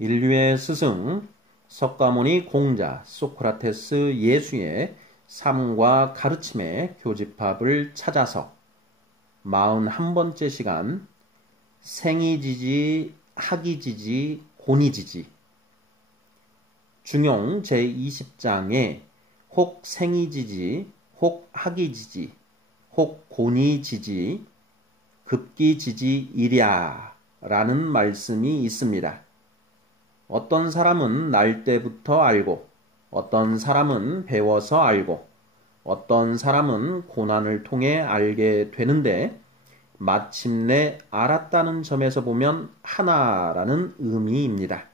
인류의 스승 석가모니 공자 소크라테스 예수의 삶과 가르침의 교집합을 찾아서 41번째 시간 생이지지 학이지지 곤이지지 중용 제20장에 혹 생이지지 혹 학이지지 혹 곤이지지 급기지지이랴 라는 말씀이 있습니다. 어떤 사람은 날 때부터 알고, 어떤 사람은 배워서 알고, 어떤 사람은 고난을 통해 알게 되는데 마침내 알았다는 점에서 보면 하나라는 의미입니다.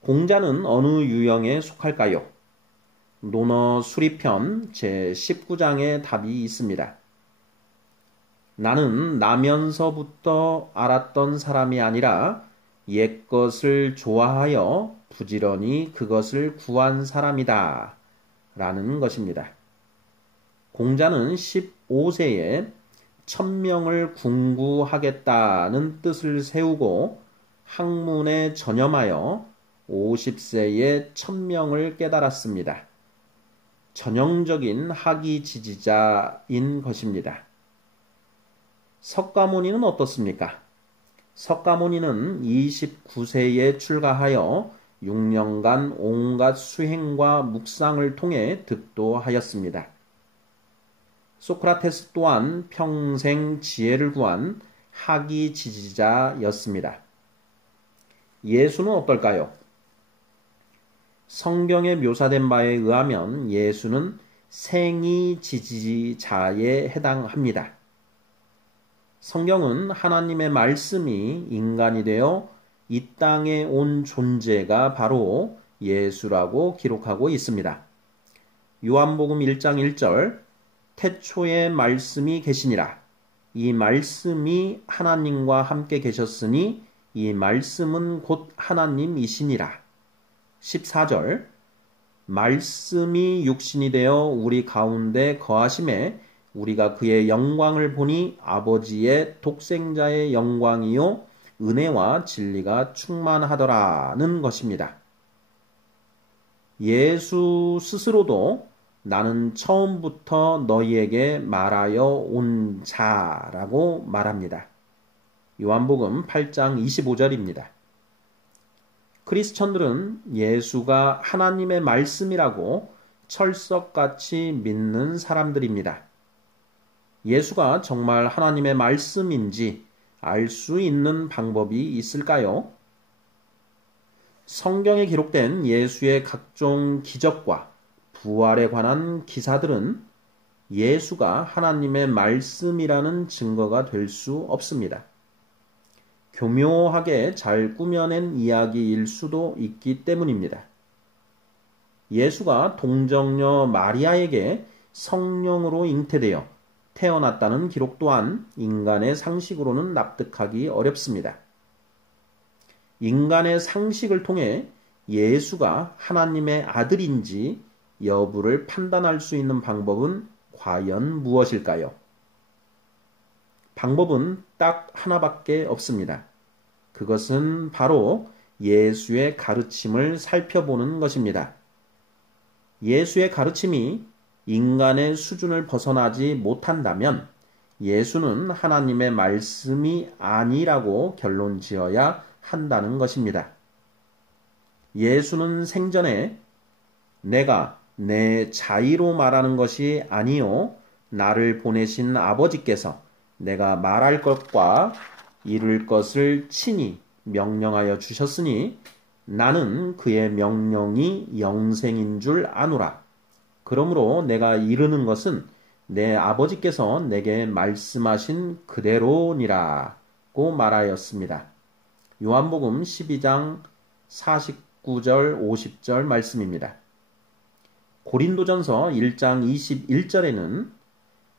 공자는 어느 유형에 속할까요? 논어 수리편 제19장에 답이 있습니다. 나는 나면서부터 알았던 사람이 아니라 옛것을 좋아하여 부지런히 그것을 구한 사람이다 라는 것입니다. 공자는 15세에 1000명을 궁구하겠다는 뜻을 세우고 학문에 전념하여 50세에 1000명을 깨달았습니다. 전형적인 학이 지지자인 것입니다. 석가모니는 어떻습니까? 석가모니는 29세에 출가하여 6년간 온갖 수행과 묵상을 통해 득도하였습니다. 소크라테스 또한 평생 지혜를 구한 학이 지지자였습니다. 예수는 어떨까요? 성경에 묘사된 바에 의하면 예수는 생이 지지자에 해당합니다. 성경은 하나님의 말씀이 인간이 되어 이 땅에 온 존재가 바로 예수라고 기록하고 있습니다. 요한복음 1장 1절 태초에 말씀이 계시니라. 이 말씀이 하나님과 함께 계셨으니 이 말씀은 곧 하나님이시니라. 14절 말씀이 육신이 되어 우리 가운데 거하심에 우리가 그의 영광을 보니 아버지의 독생자의 영광이요 은혜와 진리가 충만하더라는 것입니다. 예수 스스로도 나는 처음부터 너희에게 말하여 온 자라고 말합니다. 요한복음 8장 25절입니다. 크리스천들은 예수가 하나님의 말씀이라고 철석같이 믿는 사람들입니다. 예수가 정말 하나님의 말씀인지 알 수 있는 방법이 있을까요? 성경에 기록된 예수의 각종 기적과 부활에 관한 기사들은 예수가 하나님의 말씀이라는 증거가 될 수 없습니다. 교묘하게 잘 꾸며낸 이야기일 수도 있기 때문입니다. 예수가 동정녀 마리아에게 성령으로 잉태되어 태어났다는 기록 또한 인간의 상식으로는 납득하기 어렵습니다. 인간의 상식을 통해 예수가 하나님의 아들인지 여부를 판단할 수 있는 방법은 과연 무엇일까요? 방법은 딱 하나밖에 없습니다. 그것은 바로 예수의 가르침을 살펴보는 것입니다. 예수의 가르침이 인간의 수준을 벗어나지 못한다면 예수는 하나님의 말씀이 아니라고 결론 지어야 한다는 것입니다. 예수는 생전에 내가 내 자의로 말하는 것이 아니요 나를 보내신 아버지께서 내가 말할 것과 이룰 것을 친히 명령하여 주셨으니 나는 그의 명령이 영생인 줄 아노라. 그러므로 내가 이르는 것은 내 아버지께서 내게 말씀하신 그대로니라고 말하였습니다. 요한복음 12장 49절 50절 말씀입니다. 고린도전서 1장 21절에는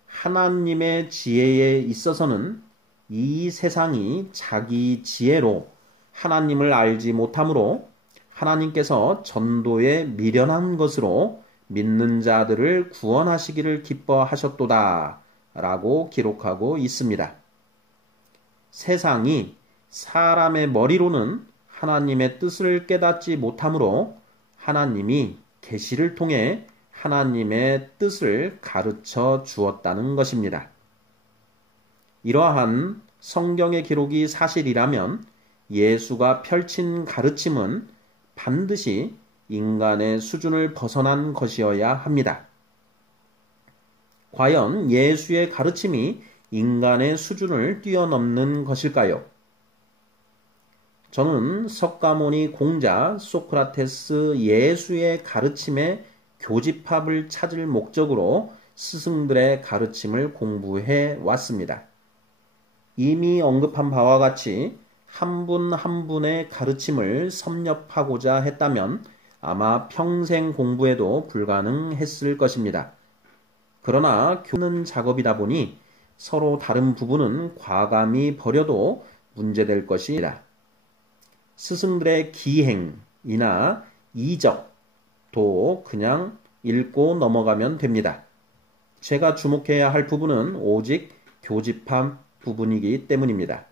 하나님의 지혜에 있어서는 이 세상이 자기 지혜로 하나님을 알지 못하므로 하나님께서 전도에 미련한 것으로 믿는 자들을 구원하시기를 기뻐하셨도다 라고 기록하고 있습니다. 세상이 사람의 머리로는 하나님의 뜻을 깨닫지 못하므로 하나님이 계시를 통해 하나님의 뜻을 가르쳐 주었다는 것입니다. 이러한 성경의 기록이 사실이라면 예수가 펼친 가르침은 반드시 인간의 수준을 벗어난 것이어야 합니다. 과연 예수의 가르침이 인간의 수준을 뛰어넘는 것일까요? 저는 석가모니 공자 소크라테스 예수의 가르침의 교집합을 찾을 목적으로 스승들의 가르침을 공부해 왔습니다. 이미 언급한 바와 같이 한 분 한 분의 가르침을 섭렵하고자 했다면 아마 평생 공부에도 불가능했을 것입니다. 그러나 교는 작업이다 보니 서로 다른 부분은 과감히 버려도 문제될 것이다. 스승들의 기행이나 이적도 그냥 읽고 넘어가면 됩니다. 제가 주목해야 할 부분은 오직 교집합 부분이기 때문입니다.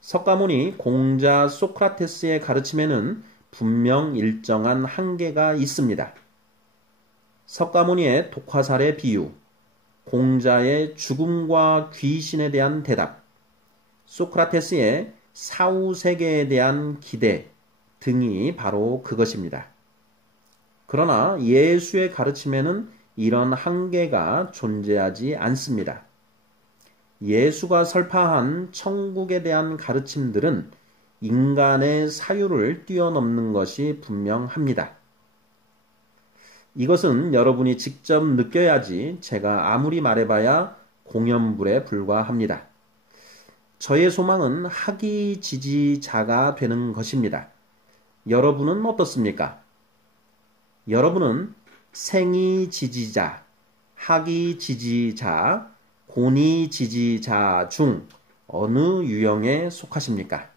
석가모니 공자 소크라테스의 가르침에는 분명 일정한 한계가 있습니다. 석가모니의 독화살의 비유, 공자의 죽음과 귀신에 대한 대답, 소크라테스의 사후세계에 대한 기대 등이 바로 그것입니다. 그러나 예수의 가르침에는 이런 한계가 존재하지 않습니다. 예수가 설파한 천국에 대한 가르침들은 인간의 사유를 뛰어넘는 것이 분명합니다. 이것은 여러분이 직접 느껴야지 제가 아무리 말해봐야 공연불에 불과합니다. 저의 소망은 학이지지자가 되는 것입니다. 여러분은 어떻습니까? 여러분은 생이지지자, 학이지지자, 고니지지자 중 어느 유형에 속하십니까?